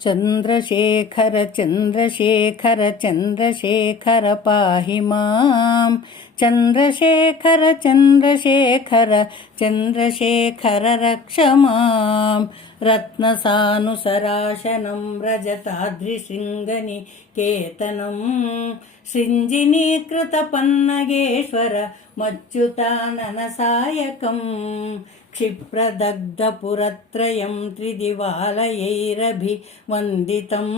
चन्द्रशेखर चन्द्रशेखर चन्द्रशेखर पाहि मां चन्द्रशेखर चन्द्रशेखर चन्द्रशेखर रक्ष मां रत्नसानुसराशनं रजताद्रिशृङ्गनिकेतनं सृञ्जिनीकृतपन्नगेश्वर मच्युताननसायकं क्षिप्रदग्धपुरत्रयं त्रिदिवालयैरभिवन्दितं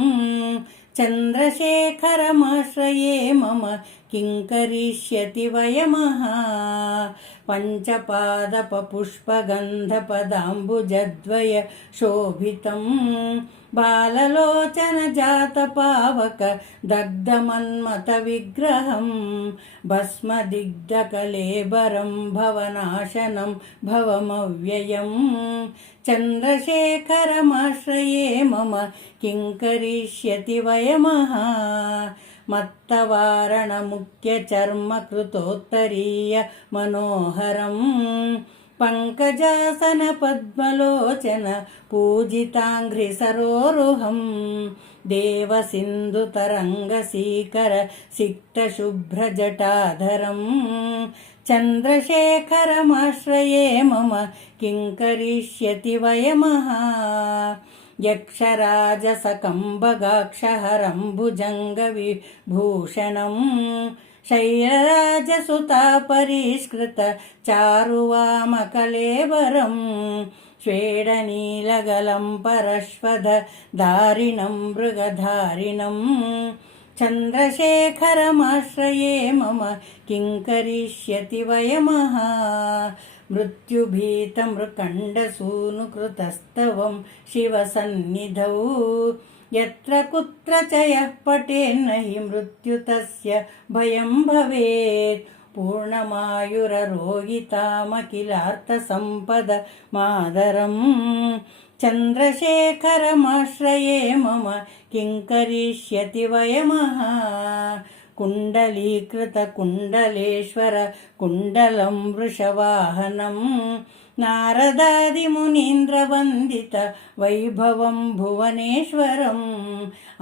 चन्द्रशेखरमाश्रये मम किं करिष्यति वयमः पञ्चपादपपुष्पगन्धपदाम्बुजद्वय शोभितं बाललोचनजातपावक दग्धमन्मथविग्रहं भस्मदिग्धकलेबरं भवनाशनं भवमव्ययं चन्द्रशेखरमाश्रये मम किं करिष्यति वयमः मत्तवारणमुख्यचर्मकृतोत्तरीय मनोहरं पङ्कजासन पद्मलोचन पूजिताङ्घ्रिसरोरुहं देवसिन्धुतरङ्गसीकर सिक्तशुभ्रजटाधरं चन्द्रशेखरमाश्रये मम किं करिष्यति वयमः यक्षराजसकम्बगाक्षहरं भुजङ्गविभूषणं शैलराजसुतापरिष्कृत चारुवामकलेवरं श्वेडनीलगलं परश्वधारिणं मृगधारिणं चन्द्रशेखरमाश्रये मम किं करिष्यति वयमः मृत्युभीतमृकण्डसूनुकृतस्तवं शिवसन्निधौ यत्र कुत्र च यः पठेन्न हि मृत्युतस्य भयं भवेत् पूर्णमायुररोगितामखिलार्थसम्पदमादरं चन्द्रशेखरमाश्रये मम किं करिष्यति वयमः कुण्डलीकृतकुण्डलेश्वर कुण्डलं वृषवाहनं नारदादिमुनीन्द्रवन्दित वैभवं भुवनेश्वरम्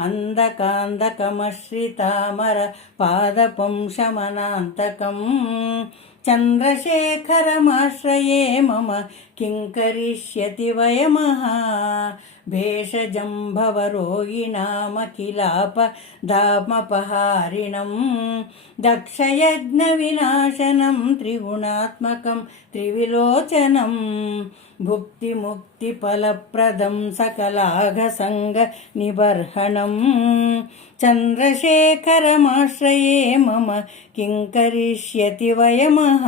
अन्धकान्धकमश्रितामर पादपं शमनान्तकं चन्द्रशेखरमाश्रये मम किं करिष्यति वयमः भेषजं भवरोगिणामखिलापदामपहारिणं दक्षयज्ञविनाशनं त्रिगुणात्मकं त्रिविलोचनं भुक्तिमुक्तिफलप्रदं सकलाघसङ्गनिबर्हणं चन्द्रशेखरमाश्रये मम किं करिष्यति वयमः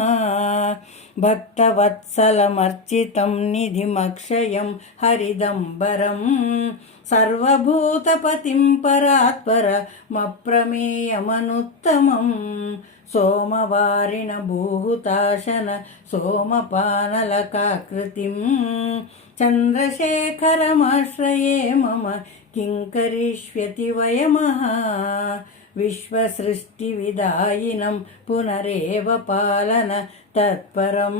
भक्तवत्सलमर्चितं निधिमक्षयं हरिदम्बरं सर्वभूतपतिं परात्परमप्रमेयमनुत्तमं सोमवारिणभूहुताशन सोमपानलकाकृतिं चन्द्रशेखरमाश्रये मम किं करिष्यति वयमः विश्वसृष्टिविदायिनं पुनरेव पालन तत्परं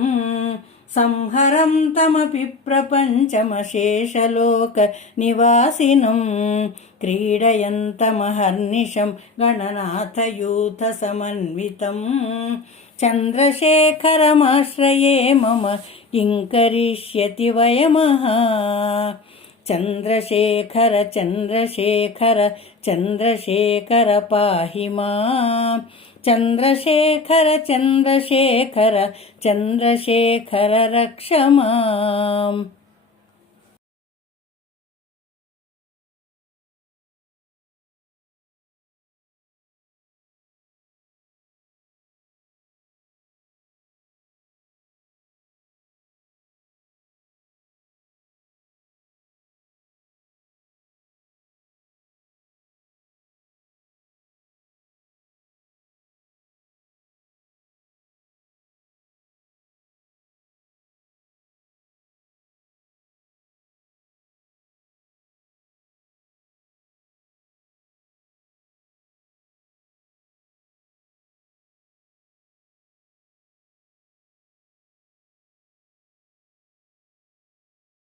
संहरं तमपि प्रपञ्चमशेषलोकनिवासिनं क्रीडयन्तमहर्निशं गणनाथयूथसमन्वितं चन्द्रशेखरमाश्रये मम किं करिष्यति वयमः चन्द्रशेखर चन्द्रशेखर चन्द्रशेखर पाहि मां चन्द्रशेखर चन्द्रशेखर चन्द्रशेखर रक्ष माम्।